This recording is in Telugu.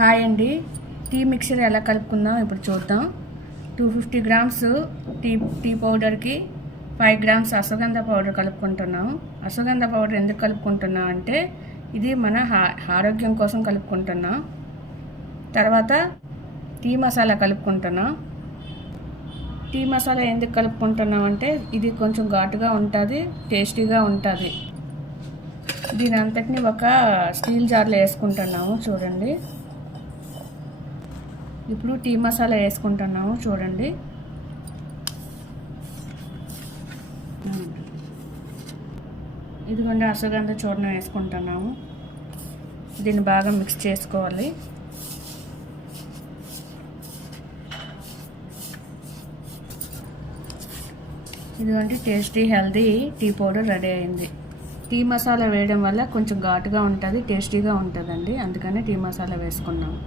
హాయ్ అండి, టీ మిక్సర్ ఎలా కలుపుకుందాం ఇప్పుడు చూద్దాం. 250 గ్రామ్స్ టీ పౌడర్కి 5 గ్రామ్స్ అశ్వగంధ పౌడర్ కలుపుకుంటున్నాం. అశ్వగంధ పౌడర్ ఎందుకు కలుపుకుంటున్నాం అంటే ఇది మన ఆరోగ్యం కోసం కలుపుకుంటున్నాం. తర్వాత టీ మసాలా కలుపుకుంటున్నాం. టీ మసాలా ఎందుకు కలుపుకుంటున్నాం అంటే ఇది కొంచెం ఘాటుగా ఉంటుంది, టేస్టీగా ఉంటుంది. దీని అంతటిని ఒక స్టీల్ జార్లో వేసుకుంటున్నాము. చూడండి, ఇప్పుడు టీ మసాలా వేసుకుంటున్నాము. చూడండి, ఇదిగోండి అశ్వగంధ చూర్ణం వేసుకుంటున్నాము. దీన్ని బాగా మిక్స్ చేసుకోవాలి. ఇదిగోండి tasty healthy tea powder ready అయింది. టీ మసాలా వేయడం వల్ల కొంచెం ఘాటుగా ఉంటుంది, టేస్టీగా ఉంటుందండి. అందుకని టీ మసాలా వేసుకున్నాము.